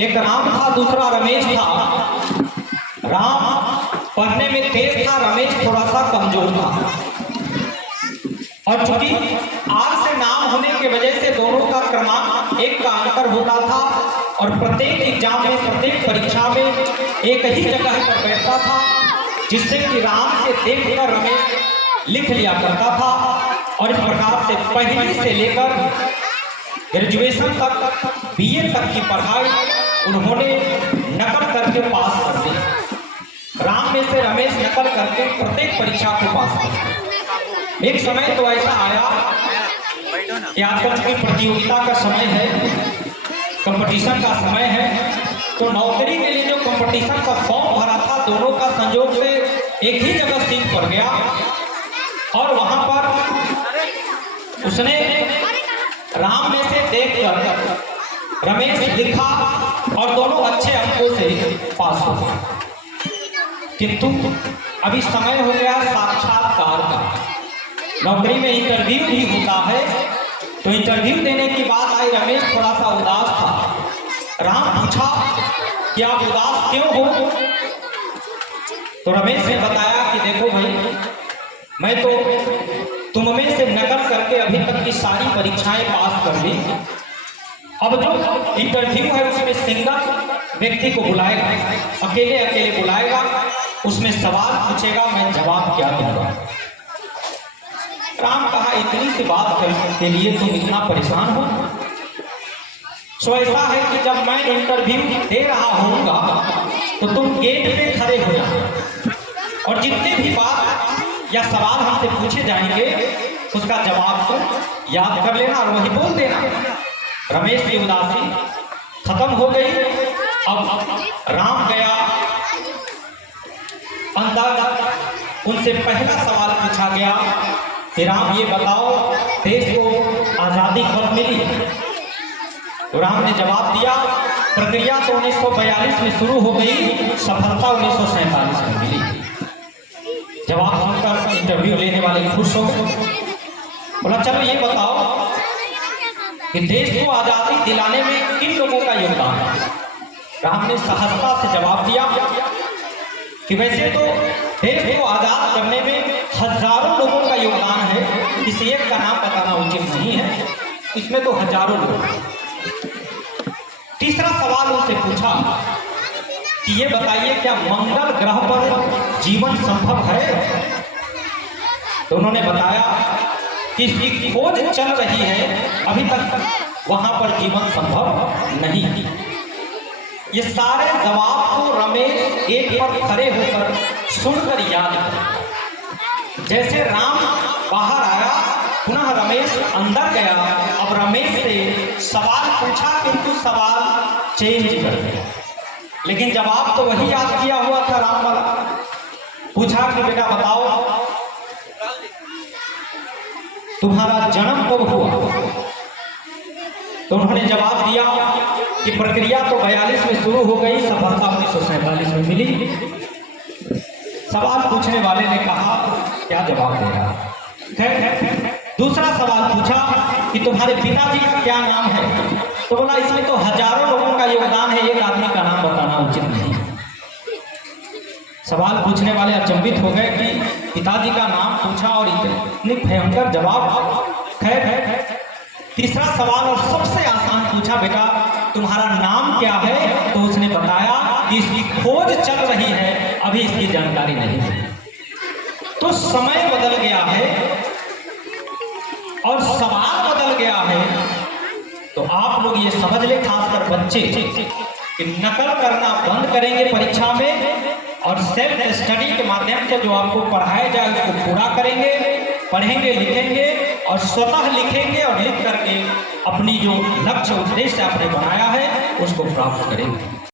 एक राम था, दूसरा रमेश था। राम पढ़ने में तेज था, रमेश थोड़ा सा कमजोर था। और चूंकि आर से नाम होने की वजह से दोनों का क्रमांक एक का अंतर होता था और प्रत्येक एग्जाम में, प्रत्येक परीक्षा में एक ही जगह पर बैठता था, जिससे कि राम से देखकर रमेश लिख लिया करता था। और इस प्रकार से पहली से लेकर ग्रेजुएशन तक, बीए तक की पढ़ाई उन्होंने नकल करके पास कर दी। राम में से रमेश नकल करके प्रत्येक परीक्षा को पास कर। एक समय तो ऐसा आया कि आजकल की प्रतियोगिता का समय है, कंपटीशन का समय है, तो नौकरी के लिए जो कंपटीशन का फॉर्म भरा था, दोनों का संयोग से एक ही जगह सीट पड़ गया। और वहां पर उसने राम में से देखकर रमेश लिखा और दोनों अच्छे अंकों से पास हो गए। किंतु अभी समय हो गया साक्षात्कार का, नौकरी में इंटरव्यू भी होता है। तो इंटरव्यू देने की बात आई, रमेश थोड़ा सा उदास था। राम पूछा कि आप उदास क्यों हो? तो रमेश ने बताया कि देखो भाई, मैं तो तुम में से नकल करके अभी तक की सारी परीक्षाएं पास कर ली। अब जो इंटरव्यू है उसमें सिंगल व्यक्ति को बुलाएगा, अकेले अकेले बुलाएगा, उसमें सवाल पूछेगा, मैं जवाब क्या दूंगा? राम कहा, इतनी सी बात करने के लिए तुम इतना परेशान हो? सो ऐसा है कि जब मैं इंटरव्यू दे रहा होऊंगा तो तुम गेट पे खड़े हो जाओ और जितने भी बात या सवाल हमसे पूछे जाएंगे उसका जवाब तुम याद कर लेना और वही बोल देना। रमेश की उदासी खत्म हो गई। अब राम गया अंदर, उनसे पहला सवाल पूछा गया कि राम ये बताओ, देश को आज़ादी कब मिली? तो राम ने जवाब दिया, प्रक्रिया तो 1942 में शुरू हो गई, सफलता 1947 में मिली। जवाब सुनकर इंटरव्यू लेने वाले खुश हो गए। बोला, चलो ये बताओ कि देश को आज़ादी दिलाने में किन लोगों का योगदान है? राम ने सहजता से जवाब दिया कि वैसे तो देश को आज़ाद करने में हजारों लोगों का योगदान है, किसी एक का नाम बताना उचित नहीं है, इसमें तो हजारों लोग। तीसरा सवाल उनसे पूछा कि ये बताइए, क्या मंगल ग्रह पर जीवन संभव है? तो उन्होंने बताया कि इसकी खोज चल रही है, अभी तक वहां पर जीवन संभव नहीं। ये सारे जवाब को रमेश एक पर खड़े होकर सुनकर याद कर, जैसे राम बाहर आया, पुनः रमेश अंदर गया। अब रमेश से सवाल पूछा किंतु सवाल चेंज कर दिया, लेकिन जवाब तो वही याद किया हुआ था राम वाला। पूछा कि बेटा बताओ, तुम्हारा जन्म कब हुआ? तो उन्होंने जवाब दिया कि प्रक्रिया तो 42 में शुरू हो गई, सफलता 1947 में मिली। सवाल पूछने वाले ने कहा, क्या जवाब देगा? दूसरा सवाल पूछा कि तुम्हारे पिताजी का क्या नाम है? तो बोला, इसमें तो हजारों लोगों का योगदान है, एक आदमी का नाम बताना उचित नहीं। सवाल पूछने वाले अचंभित हो गए कि पिताजी का नाम पूछा और इतनी भयंकर जवाब। खैर, तीसरा सवाल और सबसे आसान पूछा, बेटा तुम्हारा नाम क्या है? तो उसने बताया कि इसकी खोज चल रही है, अभी इसकी जानकारी नहीं है। तो समय बदल गया है और सवाल बदल गया है। तो आप लोग ये समझ ले, खासकर बच्चे, कि नकल करना बंद करेंगे परीक्षा में और सेल्फ स्टडी के माध्यम से जो आपको पढ़ाया जाए उसको पूरा करेंगे, पढ़ेंगे, लिखेंगे और स्वतः लिखेंगे और लिख करके अपनी जो लक्ष्य उद्देश्य आपने बनाया है उसको प्राप्त करेंगे।